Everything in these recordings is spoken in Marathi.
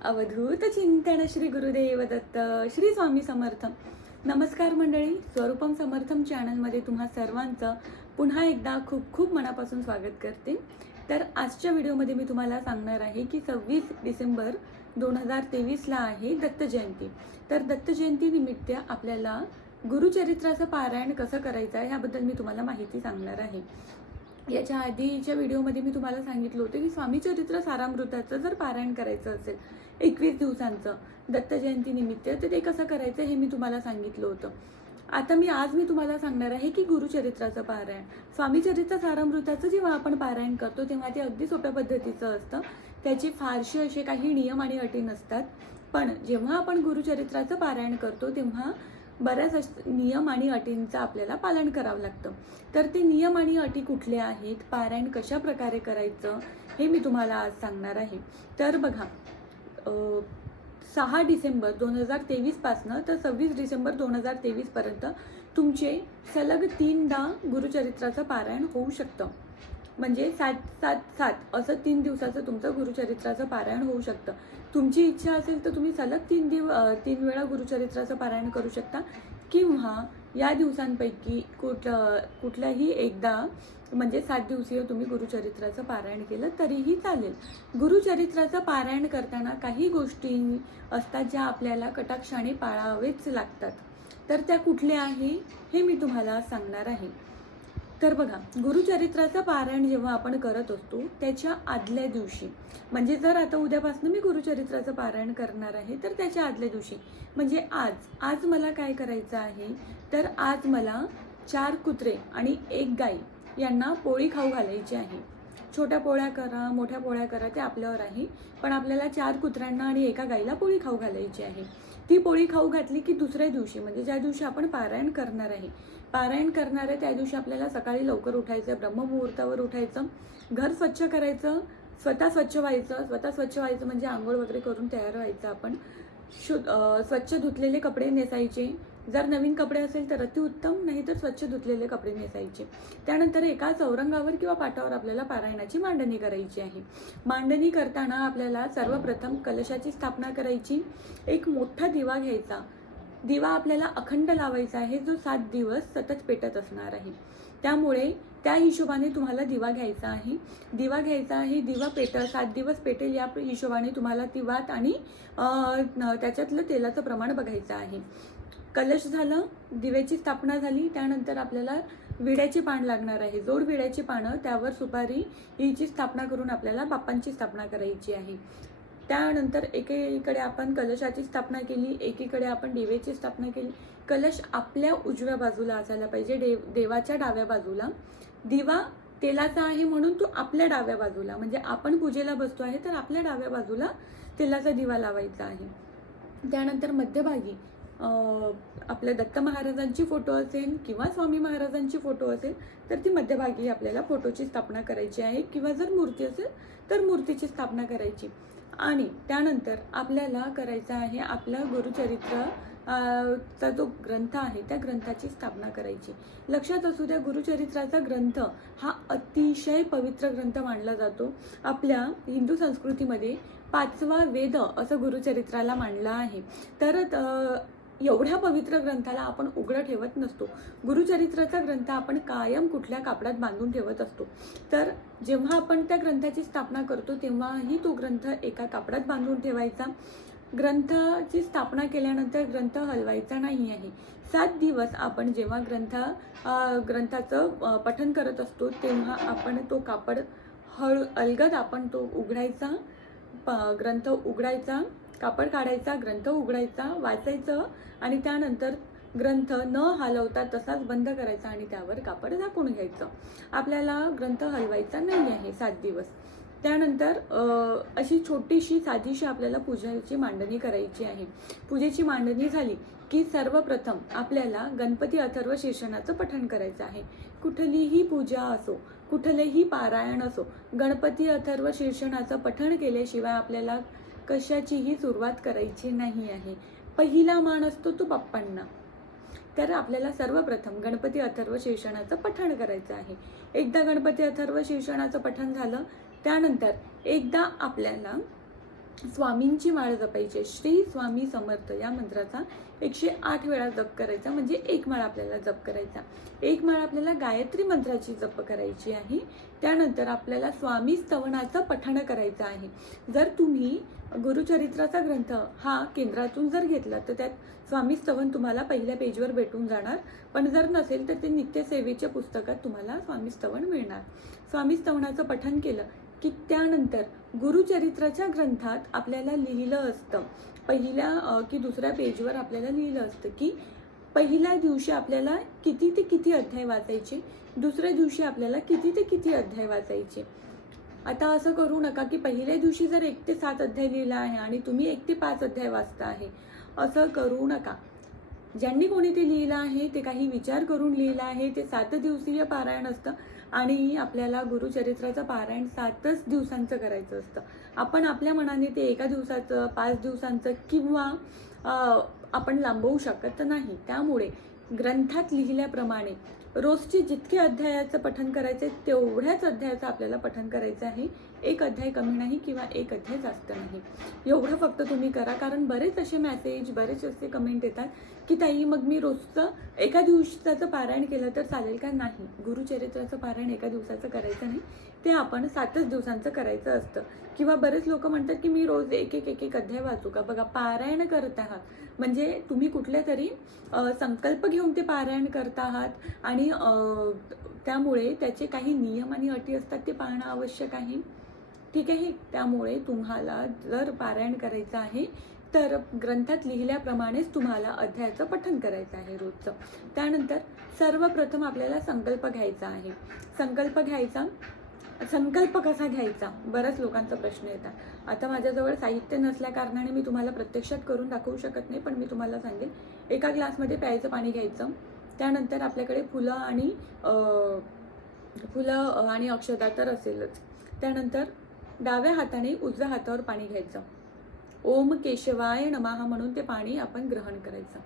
अवधूत चिंतन श्री गुरुदेव दत्त श्री स्वामी समर्थ. नमस्कार मंडळी, स्वरूपम समर्थम चॅनलमध्ये तुम्हा सर्वांचं पुन्हा एकदा खूप खूप मनापासून स्वागत करते. तर आजच्या व्हिडिओमध्ये मी तुम्हाला सांगणार आहे की 26 डिसेंबर 2023ला आहे दत्त जयंती. तर दत्त जयंती निमित्त आपल्याला गुरुचरित्राचं पारायण कसं करायचं आहे ह्याबद्दल मी तुम्हाला माहिती सांगणार आहे. याच्या आधीच्या व्हिडिओमध्ये मी तुम्हाला सांगितलं होतं की स्वामी चरित्र सारामृताचं जर पारायण करायचं असेल 21 दिवसांचं दत्त जयंती निमित्त तर ते कसं करायचं हे मी तुम्हाला सांगितलं होतं. आता आज मी तुम्हाला सांगणार आहे की गुरुचरित्राचं पारायण. स्वामी चरित्र सारामृताचं जेव्हा आपण पारायण करतो तेव्हा ते अगदी सोप्या पद्धतीचं असतं. त्याचे फारसे असे काही नियम आणि अटी नसतात. पण जेव्हा आपण गुरुचरित्राचं पारायण करतो तेव्हा बऱ्याच नियम आणि अटींचं आपल्याला पालन करावं लागतं. तर ते नियम आणि अटी कुठले आहेत, पारायण कशा प्रकारे करायचं हे मी तुम्हाला आज सांगणार आहे. तर बघा, 6 डिसेंबर 2023 पासनं तर 26 डिसेंबर 2023 पर्यंत तुमचे सलग 3दा गुरुचरित्राचं पारायण होऊ शकतं. म्हणजे 7-7-7 असं 3 दिवसाचं तुमचं गुरुचरित्राचं पारायण होऊ शकतं. तुमची इच्छा असेल तर तुम्ही सलग 3 वेळा गुरुचरित्राचं पारायण करू शकता, किंवा या दिवसांपैकी कुठल्याही एकदा म्हणजे 7 दिवसीय तुम्ही गुरुचरित्राचं पारायण केलं तरीही चालेल. गुरुचरित्राचं पारायण करताना काही गोष्टी असतात ज्या आपल्याला कटाक्षाने पाळावेच लागतात. तर त्या कुठल्या आहे हे मी तुम्हाला सांगणार आहे. तर बघा, गुरुचरित्राचं पारायण जेव्हा आपण करत असतो त्याच्या आदल्या दिवशी, म्हणजे जर आता उद्यापासून मी गुरुचरित्राचं पारायण करणार आहे तर त्याच्या आदल्या दिवशी म्हणजे आज मला काय करायचं आहे, तर आज मला 4 कुत्रे आणि 1 गाय यांना पोळी खाऊ घालायची आहे. छोट्या पोळ्या करा, मोठ्या पोळ्या करा, ते आपल्यावर आहे. पण आपल्याला 4 कुत्र्यांना आणि 1 गायीला पोळी खाऊ घालायची आहे. ती पोळी खाऊ घातली की दुसऱ्या दिवशी म्हणजे ज्या दिवशी आपण पारायण करणार आहे त्या दिवशी आपल्याला सकाळी लवकर उठायचं, ब्रह्ममुहूर्तावर उठायचं, घर स्वच्छ करायचं, स्वतः स्वच्छ व्हायचं म्हणजे आंघोळ वगैरे करून तयार व्हायचं. आपण स्वच्छ धुतलेले कपडे नेसायचे. जर नवीन कपडे असेल तर अतिउत्तम, नाही तर स्वच्छ धुतलेले कपडे नेसायचे. त्यानंतर एका चौरंगावर किंवा पाटावर आपल्याला पारायणाची मांडणी करायची आहे. मांडणी करताना आपल्याला सर्वप्रथम कलशाची स्थापना करायची. एक मोठा दिवा घ्यायचा. दिवा आपल्याला अखंड लावायचा आहे, जो 7 दिवस सतत पेटत असणार आहे. त्यामुळे त्या हिशोबाने तुम्हाला दिवा घ्यायचा आहे. दिवा 7 दिवस पेटेल या हिशोबाने तुम्हाला ती वात आणि त्याच्यातलं तेलाचं प्रमाण बघायचं आहे. कलश झालं, दिव्याची स्थापना झाली, त्यानंतर आपल्याला विड्याचे पान लागणार आहे. जोड विड्याची पानं, त्यावर सुपारी हिची स्थापना करून आपल्याला बाप्पांची स्थापना करायची आहे. त्यानंतर एकीकडे आपण कलशाची स्थापना केली, एकीकडे आपण दिव्याची स्थापना केली. कलश आपल्या उजव्या बाजूला असायला पाहिजे, देवाच्या डाव्या बाजूला. दिवा तेलाचा आहे म्हणून तो आपल्या डाव्या बाजूला, म्हणजे आपण पूजेला बसतो आहे तर आपल्या डाव्या बाजूला तेलाचा दिवा लावायचा आहे. त्यानंतर मध्यभागी आपल्या दत्त महाराजांची फोटो असेल किंवा स्वामी महाराजांची फोटो असेल तर ती मध्यभागी आपल्याला फोटोची स्थापना करायची आहे, किंवा जर मूर्ती असेल तर मूर्तीची स्थापना करायची. आणि त्यानंतर आपल्याला करायचं आहे आपला गुरुचरित्र चा जो ग्रंथ आहे त्या ग्रंथाची स्थापना करायची. लक्षात असू द्या, गुरुचरित्राचा ग्रंथ हा अतिशय पवित्र ग्रंथ मानला जातो. आपल्या हिंदू संस्कृतीमध्ये 5वा वेद असं गुरुचरित्राला मानलं आहे. तर एवढ्या पवित्र ग्रंथाला आपण उघडं ठेवत नसतो. गुरुचरित्राचा ग्रंथ आपण कायम कुठल्या कापडात बांधून ठेवत असतो. तर जेव्हा आपण त्या ग्रंथाची स्थापना करतो तेव्हाही तो ग्रंथ एका कापडात बांधून ठेवायचा. ग्रंथाची स्थापना केल्यानंतर ग्रंथ हलवायचा नाही आहे. 7 दिवस आपण जेव्हा ग्रंथाचं पठण करत असतो तेव्हा आपण तो कापड अलगद आपण तो उघडायचा, ग्रंथ उघडायचा, कापड काढायचा, ग्रंथ उघडायचा, वाचायचं आणि त्यानंतर ग्रंथ न हलवता तसाच बंद करायचा आणि त्यावर कापड झाकून घ्यायचं. आपल्याला ग्रंथ हलवायचा नाही आहे 7 दिवस. त्यानंतर अशी छोटीशी साधीशी आपल्याला पूजेची मांडणी करायची आहे. पूजेची मांडणी झाली की सर्वप्रथम आपल्याला गणपती अथर्व शीर्षणाचं पठण करायचं आहे. कुठलीही पूजा असो, कुठलेही पारायण असो, गणपती अथर्व शीर्षणाचं पठण केल्याशिवाय आपल्याला कशाचीही सुरुवात करायची नाही आहे. पहिला मान असतो तो बाप्पांना. तर आपल्याला सर्वप्रथम गणपती अथर्व शीर्षणाचं पठण करायचं आहे. एकदा गणपती अथर्व शीर्षणाचं पठण झालं त्यानंतर एकदा आपल्याला स्वामींची माळ जपायची. श्री स्वामी समर्थ या मंत्राचा 108 वेळा जप करायचा, म्हणजे एक माळ आपल्याला जप करायचा. एक माळ आपल्याला गायत्री मंत्राची जप करायची आहे. त्यानंतर आपल्याला स्वामी स्तवनाचं पठण करायचं आहे. जर तुम्ही गुरुचरित्राचा ग्रंथ हा केंद्रातून जर घेतला तर त्यात स्वामी स्तवन तुम्हाला पहिल्या पेजवर भेटून जाणार, पण जर नसेल तर ते नित्यसेवेच्या पुस्तकात तुम्हाला स्वामी स्तवन मिळणार. स्वामी स्तवनाचं पठण केलं की त्यानंतर गुरुचरित्राच्या ग्रंथात आपल्याला लिहिलं असतं, पहिल्या की दुसऱ्या पेजवर आपल्याला लिहिलं असतं की पहिल्या दिवशी आपल्याला किती ते किती अध्याय वाचायचे, दुसऱ्या दिवशी आपल्याला किती ते किती अध्याय वाचायचे. आता असं करू नका की पहिल्या दिवशी जर 1 ते 7 अध्याय लिहिला आहे आणि तुम्ही 1 ते 5 अध्याय वाचता आहे, असं करू नका. ज्यांनी कोणी ते लिहिलं आहे ते काही विचार करून लिहिलं आहे. ते 7 दिवसीय पारायण असतं आणि आपल्याला गुरुचरित्राचं पारायण 7च दिवसांचं करायचं असतं. आपण आपल्या मनाने ते 1 दिवसाचं, 5 दिवसांचं किंवा आपण लांबवू शकत नाही. त्यामुळे ग्रंथात लिहिल्याप्रमाणे रोजचे जितके अध्यायाचं पठण करायचे तेवढ्याच अध्यायाचं आपल्याला पठण करायचं आहे. 1 अध्याय कमी नाही किंवा 1 अध्याय जास्त नाही, एवढं फक्त तुम्ही करा. कारण बरेच असे मेसेज, बरेच असे कमेंट येतात की ताई मग मी रोजचं 1 दिवसाचं पारायण केलं तर चालेल का? नाही, गुरुचरित्राचं पारायण 1 दिवसाचं करायचं नाही, ते आपण 7च दिवसांचं करायचं असतं. किंवा बरेच लोक म्हणतात की मी रोज एक अध्याय वाचू का? बघा, पारायण करत आहात म्हणजे तुम्ही कुठल्या तरी संकल्प घेऊन ते पारायण करत आहात आणि त्यामुळे त्याचे काही नियम आणि अटी असतात, ते पाळणं आवश्यक आहे. ठीक आहे. त्यामुळे तुम्हाला जर पारायण करायचं आहे तर ग्रंथात लिहिल्याप्रमाणेच तुम्हाला अध्यायाचं पठण करायचं आहे रोजचं. त्यानंतर सर्वप्रथम आपल्याला संकल्प घ्यायचा आहे. संकल्प कसा घ्यायचा? बऱ्याच लोकांचा प्रश्न येतात. आता माझ्याजवळ साहित्य नसल्या कारणाने मी तुम्हाला प्रत्यक्षात करून दाखवू शकत नाही, पण मी तुम्हाला सांगेन. 1 ग्लासमध्ये प्यायचं पाणी घ्यायचं. त्यानंतर आपल्याकडे फुलं आणि अक्षता तर असेलच. त्यानंतर डाव्या हाताने उजव्या हातावर पाणी घ्यायचं. ओम केशवाय नमः म्हणून ते पाणी आपण ग्रहण करायचं.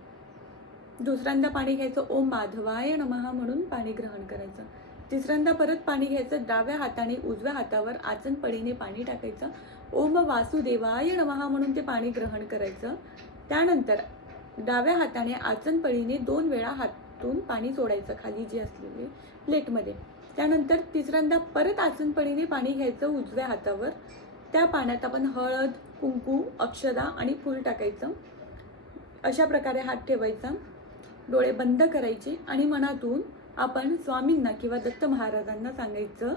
दुसऱ्यांदा पाणी घ्यायचं. ओम माधवाय नमः म्हणून पाणी ग्रहण करायचं. तिसऱ्यांदा परत पाणी घ्यायचं. डाव्या हाताने उजव्या हातावर आचनपडीने पाणी टाकायचं. ओम वासुदेवाय नमः म्हणून ते पाणी ग्रहण करायचं. त्यानंतर डाव्या हाताने आचनपडीने 2 वेळा हातून पाणी सोडायचं खाली जी असलेली प्लेटमध्ये. त्यानंतर तिसऱ्यांदा परत आचनपडीने पाणी घ्यायचं उजव्या हातावर. त्या पाण्यात आपण हळद, कुंकू, अक्षदा आणि फूल टाकायचं. अशा प्रकारे हात ठेवायचा, डोळे बंद करायचे आणि मनातून आपण स्वामींना किंवा दत्त महाराजांना सांगायचं.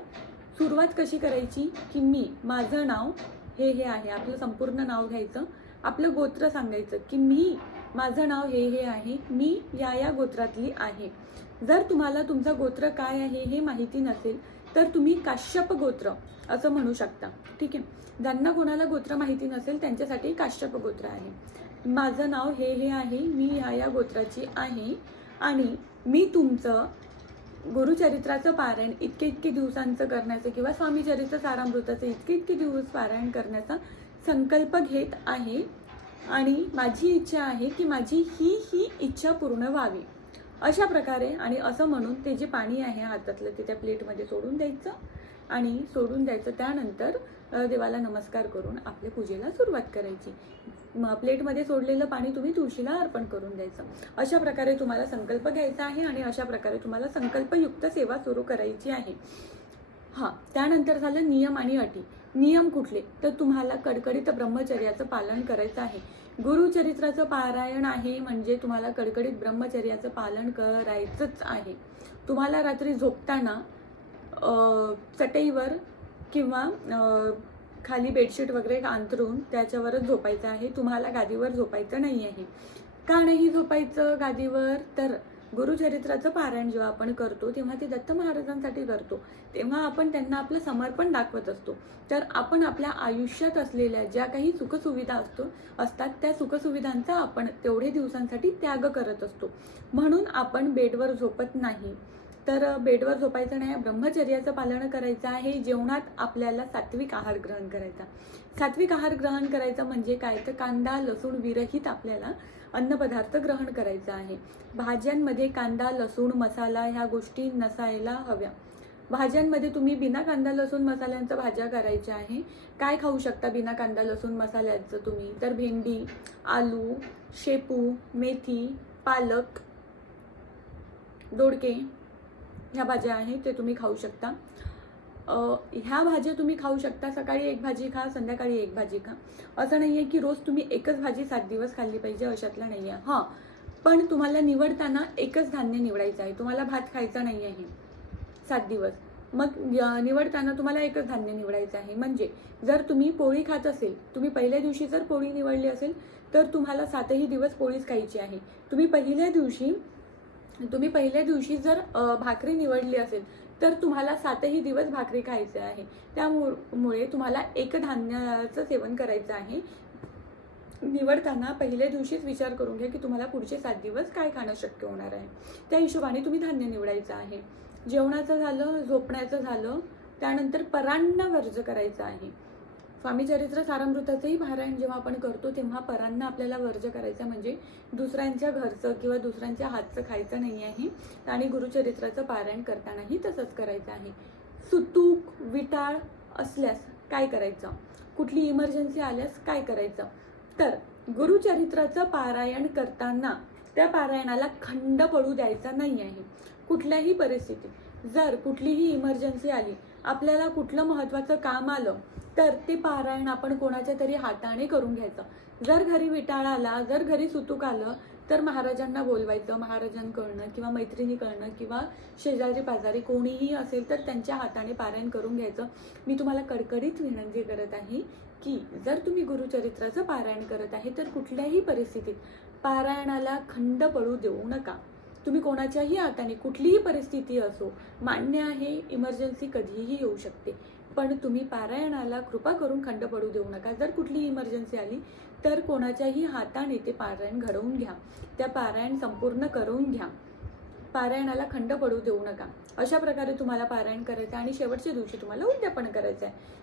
सुरुवात कशी करायची की माझं नाव हे आहे. आपलं संपूर्ण नाव घ्यायचं. आपलं गोत्र सांगायचं की माझं नाव हे आहे, मी या गोत्रातली आहे. जर तुम्हाला तुमचं गोत्र काय आहे हे माहिती नसेल तर तुम्ही काश्यप गोत्र असं म्हणू शकता. ठीक आहे. ज्यांना कोणाला गोत्र माहिती नसेल त्यांच्यासाठी काश्यप गोत्र आहे. माझं नाव हे आहे, मी या गोत्राची आहे आणि मी तुमचं गुरुचरित्राचं पारायण इतके दिवसांचं करण्याचं किंवा स्वामी चरित्र सारामृताचं इतके दिवस पारायण करण्याचा संकल्प घेत आहे आणि माझी इच्छा आहे की माझी ही इच्छा पूर्ण व्हावी. अशा प्रकारे आणि असं म्हणून ते जे पाणी आहे हातातलं ते त्या प्लेटमध्ये सोडून द्यायचं. त्यानंतर देवाला नमस्कार करून आपल्या पूजेला सुरुवात करायची. प्लेटमध्ये सोडलेलं पाणी तुम्ही तुळशीला अर्पण करून द्यायचं. अशा प्रकारे तुम्हाला संकल्प घ्यायचा आहे आणि अशा प्रकारे तुम्हाला संकल्पयुक्त सेवा सुरू करायची आहे. त्यानंतर झालं नियम आणि अटी. नियम कुठले? तर तुम्हाला कडकडीत ब्रह्मचर्याचं पालन करायचं आहे. गुरुचरित्राचं पारायण आहे म्हणजे तुम्हाला कडकडीत ब्रह्मचर्याचं पालन करायचंच आहे. तुम्हाला रात्री झोपताना चटईवर किंवा खाली बेडशीट वगैरे अंथरून त्याच्यावरच झोपायचं आहे. तुम्हाला गादीवर झोपायचं नाही आहे. का नाही झोपायचं गादीवर? तर गुरुचरित्राचं पारायण जेव्हा आपण करतो तेव्हा ते दत्त महाराजांसाठी करतो, तेव्हा आपण त्यांना आपलं समर्पण दाखवत असतो. तर आपण आपल्या आयुष्यात असलेल्या ज्या काही सुखसुविधा असतात त्या सुखसुविधांचा आपण तेवढे दिवसांसाठी त्याग करत असतो. म्हणून आपण बेडवर झोपत नाही. तर बेडवर झोपायचं नाही, ब्रह्मचर्याचं पालन करायचं आहे. जेवणात आपल्याला सात्विक आहार ग्रहण करायचा. सात्विक आहार ग्रहण करायचा म्हणजे काय? तर कांदा लसूण विरहित आपल्याला अन्नपदार्थ ग्रहण करायचा आहे. भाज्यांमध्ये कांदा लसूण मसाला ह्या गोष्टी नसायला हव्या. भाज्यांमध्ये तुम्ही बिना कांदा लसूण मसाल्यांच्या भाज्या करायच्या आहे. काय खाऊ शकता बिना कांदा लसूण मसाल्याचं तुम्ही? तर भेंडी, आलू, शेपू, मेथी, पालक, दोडके ह्या भाज्या आहेत ते तुम्ही खाऊ शकता. ह्या भाज्या तुम्ही खाऊ शकता. सकाळी एक भाजी खा, संध्याकाळी एक भाजी खा. असं नाही आहे की रोज तुम्ही एकच भाजी 7 दिवस खाल्ली पाहिजे, अशातलं नाही आहे. हां, पण तुम्हाला निवडताना एकच धान्य निवडायचं आहे. तुम्हाला भात खायचा नाही आहे 7 दिवस. मग निवडताना तुम्हाला एकच धान्य निवडायचं आहे. म्हणजे जर तुम्ही पोळी खात असेल, तुम्ही पहिल्या दिवशी जर पोळी निवडली असेल तर तुम्हाला 7ही दिवस पोळीच खायची आहे. तुम्ही पहिल्या दिवशी जर भाकरी निवडली असेल तर तुम्हाला 7ही दिवस भाकरी खायची आहे. त्यामुळे तुम्हाला एक धान्याचं सेवन करायचं आहे. निवडताना पहिल्या दिवशीच विचार करून घ्या की तुम्हाला पुढचे 7 दिवस काय खाणं शक्य होणार आहे. त्या हिशोबाने तुम्ही धान्य निवडायचं आहे. जेवणाचं झालं, झोपण्याचं झालं, त्यानंतर परांना वर्ज करायचं आहे. स्वामी चरित्र सारामृताचंही पारायण जेव्हा आपण करतो तेव्हा परांना आपल्याला वर्ज करायचं, म्हणजे दुसऱ्यांच्या घरचं किंवा दुसऱ्यांच्या हातचं खायचं नाही आहे. आणि गुरुचरित्राचं पारायण करतानाही तसंच करायचं आहे. सुतूक, विटाळ असल्यास काय करायचं? कुठली इमर्जन्सी आल्यास काय करायचं? तर गुरुचरित्राचं पारायण करताना त्या पारायणाला खंड पडू द्यायचा नाही आहे. कुठल्याही परिस्थितीत जर कुठलीही इमर्जन्सी आली, आपल्याला कुठलं महत्त्वाचं काम आलं, तर ते पारायण आपण कोणाच्या तरी हाताने करून घ्यायचं. जर घरी विटाळ आला, जर घरी सुतूक आलं, तर महाराजांना बोलवायचं. महाराजांकडनं किंवा मैत्रिणीकडनं किंवा शेजारी पाजारी कोणीही असेल तर त्यांच्या हाताने पारायण करून घ्यायचं. मी तुम्हाला कडकडीत विनंती करत आहे की जर तुम्ही गुरुचरित्राचं पारायण करत आहे तर कुठल्याही परिस्थितीत पारायणाला खंड पडू देऊ नका. तुम्ही कोणाच्याही हाताने, कुठलीही परिस्थिती असो, मान्य आहे इमर्जन्सी कधीही येऊ शकते, पण तुम्ही पारायणाला कृपा करून खंड पडू देऊ नका. जर कुठली इमर्जन्सी आली तर कोणाच्याही हाताने ते पारायण घडवून घ्या, त्या पारायण संपूर्ण करून घ्या. पारायणाला खंड पडू देऊ नका. अशा प्रकारे तुम्हाला पारायण करायचं आणि शेवटच्या दिवशी तुम्हाला उद्यापन करायचं आहे.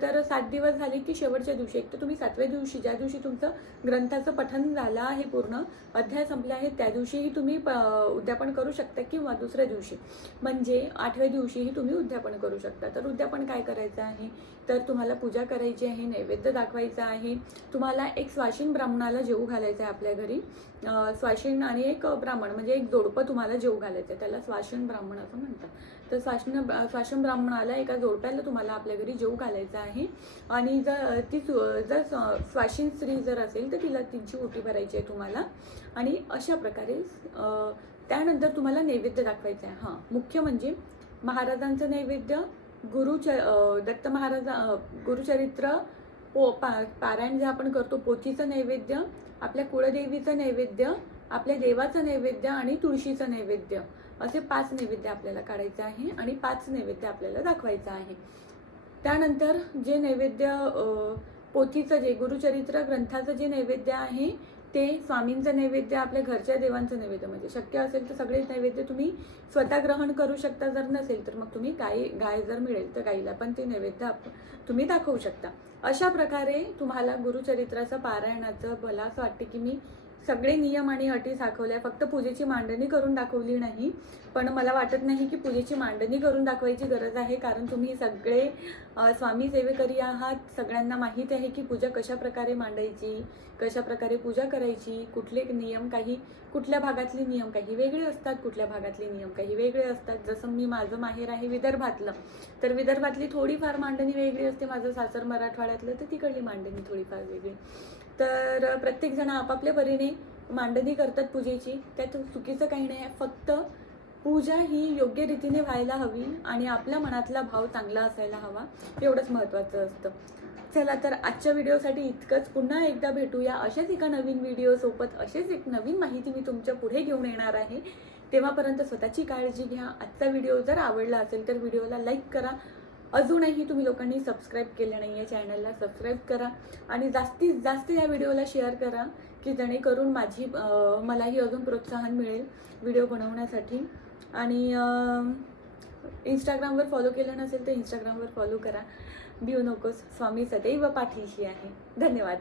तर 7 दिवस झाले की शेवटच्या दिवशी, एक तर तुम्ही 7व्या दिवशी, ज्या दिवशी तुमचं ग्रंथाचं पठण झालं आहे, पूर्ण अध्याय संपले आहेत, त्या दिवशीही तुम्ही उद्यापन करू शकता किंवा दुसऱ्या दिवशी म्हणजे 8व्या दिवशीही तुम्ही उद्यापन करू शकता. तर उद्यापन काय करायचं आहे? तर तुम्हाला पूजा करायची आहे, नैवेद्य दाखवायचा आहे. तुम्हाला एक स्वाशीन ब्राह्मणाला जेवू घालायचं आहे आपल्या घरी. स्वाशीन आणि एक ब्राह्मण म्हणजे एक जोडपं तुम्हाला जेवू घालायचं आहे, त्याला स्वाशीन ब्राह्मण असं म्हणतात. तर स्वाशीन ब्राह्मणाला एका जोडप्याला तुम्हाला आपल्या घरी जेवू घालायचं आहे. आणि जर स्वाशीन स्त्री जर असेल तर तिला तिची ओटी भरायची आहे तुम्हाला. आणि अशा प्रकारे त्यानंतर तुम्हाला नैवेद्य दाखवायचं आहे. हां, मुख्य म्हणजे महाराजांचं नैवेद्य, दत्त महाराज गुरुचरित्र पारायण जे आपण करतो, पोथीचं नैवेद्य, आपल्या कुळदेवीचं नैवेद्य, आपल्या देवाचं नैवेद्य आणि तुळशीचं नैवेद्य, असे 5 नैवेद्य आपल्याला काढायचं आहे आणि 5 नैवेद्य आपल्याला दाखवायचं आहे. त्यानंतर जे नैवेद्य पोथीचं, जे गुरुचरित्र ग्रंथाचं जे नैवेद्य आहे ते स्वामींचं नैवेद्य, आपल्या घरच्या देवांचं नैवेद्य, म्हणजे शक्य असेल तर सगळे नैवेद्य तुम्ही स्वतः ग्रहण करू शकता. जर नसेल तर मग तुम्ही गाय जर मिळेल तर गाईला पण ते नैवेद्य तुम्ही दाखवू शकता. अशा प्रकारे तुम्हाला गुरुचरित्राचं पारायणाचं, मला असं वाटते की मी सगळे नियम आणि अटी दाखवल्या, फक्त पूजेची मांडणी करून दाखवली नाही. पण मला वाटत नाही की पूजेची मांडणी करून दाखवायची गरज आहे, कारण तुम्ही सगळे स्वामी सेवेकरी आहात. सगळ्यांना माहीत आहे की पूजा कशा प्रकारे मांडायची, कशा प्रकारे पूजा करायची, कुठले नियम, कुठल्या भागातले नियम काही वेगळे असतात, कुठल्या भागातले नियम काही वेगळे असतात. जसं माझं माहेर आहे विदर्भातलं, तर विदर्भातली थोडीफार मांडणी वेगळी असते. माझं सासर मराठवाड्यातलं, तर तिकडली मांडणी थोडीफार वेगळी. तर प्रत्येकजण आपापल्या परीने मांडणी करतात पूजेची, त्यात चुकीचं काही नाही आहे. फक्त पूजा ही योग्य रीतीने व्हायला हवी आणि आपल्या मनातला भाव चांगला असायला हवा, एवढंच महत्त्वाचं असतं. चला, तर आजच्या व्हिडिओसाठी इतकंच. पुन्हा एकदा भेटूया अशाच एका नवीन व्हिडिओसोबत. असेच एक नवीन माहिती मी तुमच्या पुढे घेऊन येणार आहे. तेव्हापर्यंत स्वतःची काळजी घ्या. आजचा व्हिडिओ जर आवडला असेल तर व्हिडिओला लाईक करा. अजूनही तुम्ही लोकांनी सबस्क्राईब केलं नाही आहे चॅनलला, सबस्क्राईब करा आणि जास्तीत जास्त या व्हिडिओला शेअर करा की जेणेकरून मलाही अजून प्रोत्साहन मिळेल व्हिडिओ बनवण्यासाठी. आणि इंस्टाग्रामवर फॉलो केलं नसेल तर इंस्टाग्रामवर फॉलो करा. भिऊ नकोस, स्वामी सदैव पाठीशी आहे. धन्यवाद.